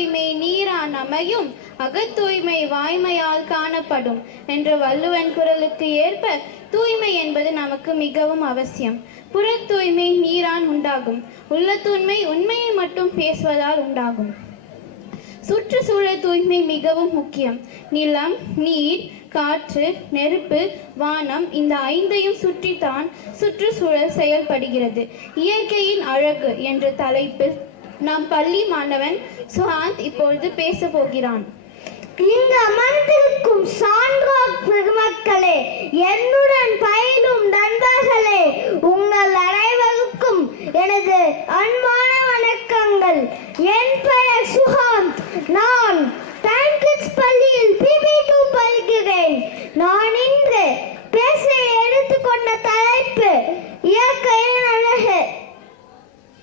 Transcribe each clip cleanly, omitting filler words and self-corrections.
தூய்மை நீரான் அமையும், அகத்தூய்மை வாய்மையால் காணப்படும் என்ற வள்ளுவன் குரலுக்கு ஏற்ப தூய்மை என்பது நமக்கு மிகவும் அவசியம். புற தூய்மை நீரான் உண்டாகும், உள்ள தூய்மை உண்மையை மட்டும் பேசுவதால் உண்டாகும். சுற்றுச்சூழல் தூய்மை மிகவும் முக்கியம். நிலம், நீர், காற்று, நெருப்பு, வானம் இந்த ஐந்தையும் சுற்றித்தான் சுற்றுச்சூழல் செயல்படுகிறது. இயற்கையின் அழகு என்ற தலைப்பில் நம் பள்ளி மாணவன் சுஹாந்த் இப்பொழுது பேச போகிறான். இங்கு அமர்ந்திருக்கும் சான்றோர் பெருமக்களே, என்னுடன் பயிலும் நண்பர்களே, உங்கள் அனைவருக்கும் எனது அன்பான வணக்கங்கள். என் பெயர் சுஹாந்த். நான் டான்கிட்ஸ் பள்ளியில் PB2 பயில்கிறேன். நான் இன்று பேச எடுத்துக்கொண்ட தலைப்பு இயற்கையின் அழகு.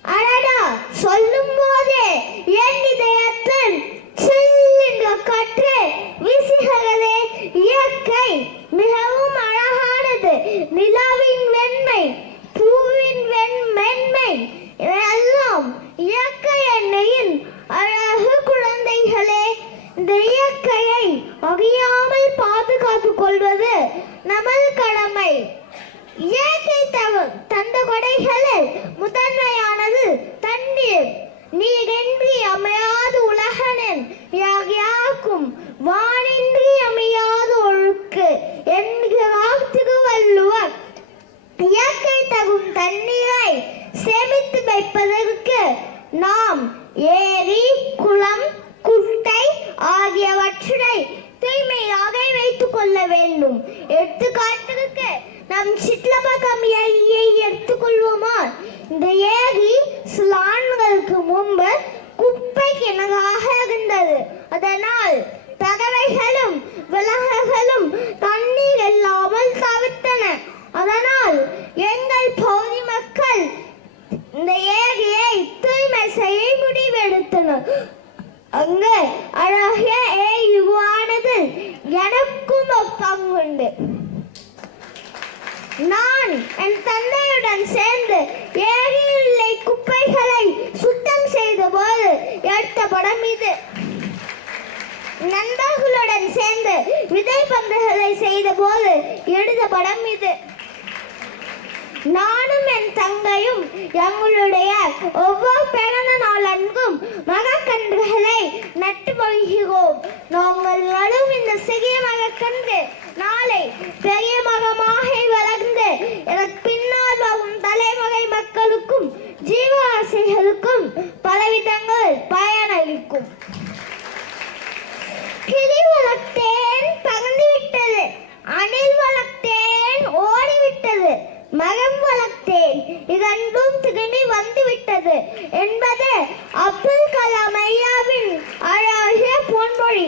அடடா, சொல்லும் போதே என் இதயத்தில் கற்று வீசுகிறதே. இயற்கை மிகவும் அழகானது. நிலாவின் வெண்மை, பூவின் மென்மை எல்லாம் இயற்கை எண்ணெயின் அழகு. குழந்தைகளே, இந்த இயற்கையை அழியாமல் பாதுகாத்துக் கொள்வது நமது கடமை. இயற்கை தந்த கொடைகளில் முதன்மையானது தண்ணீர். நீரின்றி அமையாத உலகனின் யாருக்கும் வானின்றி அமையாத ஒழுக்கு என்கிறார் திருவள்ளுவர். இயற்கை தரும் தண்ணீரை சேமித்து வைப்பதற்கு நாம் ஏரி, குளம், குட்டை ஆகியவற்றை தூய்மையாக வைத்துக் கொள்ள வேண்டும். எடுத்துக்காட்டுக்கு நம் சிட்லபகம் ஏரியை எடுத்துக்கொள்வோமா? இந்த ஏரி சில ஆண்டுகளுக்கு முன்பு குப்பை கிணறாக இருந்தது. அதனால் பறவைகளும் விலங்குகளும் தண்ணீர் இல்லாமல் தவித்தன. அதனால் எங்கள் பகுதி மக்கள் இந்த ஏரியை தூய்மை செய்ய முடிவெடுத்தனர். அங்கு அழகிய ஏரி உருவானது. எனக்கும் ஒரு பங்குண்டு. நான் என் தந்தையுடன் சேர்ந்து ஏரியில் உள்ள குப்பைகளை சுத்தம் செய்த போது எடுத்த படம் இது. நண்பர்களுடன் சேர்ந்து விதை பந்துகளை செய்த போது எடுத்த படம் இது. நானும் என் தங்கையும் எங்களுடைய ஒவ்வொரு பிறந்த நாள் அன்றும் மரக்கன்றுகளை நட்டு வருகிறோம். நாங்கள் நடும் இந்த சிறிய மரக்கன்று நாளை பெரிய மரமாக வளர்ந்து எனக்கு பின்னால் வரும் தலைமுறை மக்களுக்கும் ஜீவராசிகளுக்கும் பலவிதங்கள் பயனளிக்கும். கிளி வளர்த்தேன், பறந்துவிட்டது. அணில் வளர்த்தேன், ஓடிவிட்டது. மரம் வளர்த்தேன், இரண்டும் திரும்பி வந்துவிட்டது என்பது அப்துல் கலாம் ஐயாவின் அழகிய பொன்மொழி.